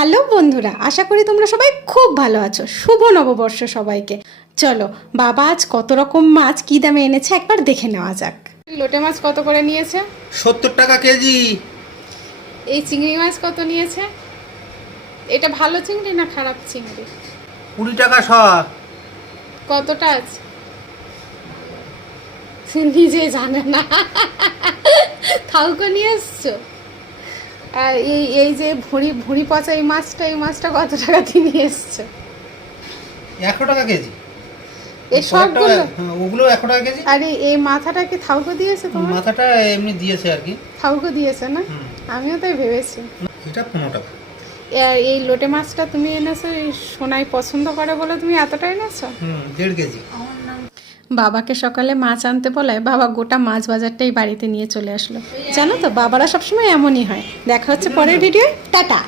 Hello বন্ধুরা, আশা করি তোমরা সবাই খুব ভালো আছো। শুভ নববর্ষ সবাইকে। চলো, বাবা আজ কত রকম মাছ কি দামে এনেছে একবার দেখে নেওয়া যাক। লোটে মাছ কত করে নিয়েছে? 70 টাকা কেজি। এই চিংড়ি মাছ কত নিয়েছে? এটা ভালো চিংড়ি না খারাপ চিংড়ি? 20 টাকা শ। কতটা আছে নিজে জানে না, কাউকে নিয়ে এসছো? আর এই এই যে ভুঁড়ি ভুঁড়ি পচা এই মাছটা কত টাকা দিয়ে নিয়ে এসছো? 100 টাকা কেজি। এই সবগুলো? ওগুলো 100 টাকা কেজি। আরে এই মাথাটা কি থাউকো দিয়েছে তোমার? মাথাটা এমনি দিয়েছে আর কি। থাউকো দিয়েছে না? আমিও তাই ভেবেছি। এটা 15 টাকা। এই লোটে মাছটা তুমি এনেছো, এই সোনাই পছন্দ করে বলে তুমি এতটা এনেছো? 1.5 কেজি। বাবাকে সকালে মাছ আনতে বলায় বাবা গোটা মাছ বাজারটাই বাড়িতে নিয়ে চলে আসলো। জানো তো, বাবারা সবসময় এমনই হয়। দেখা হচ্ছে পরের ভিডিও। টাটা।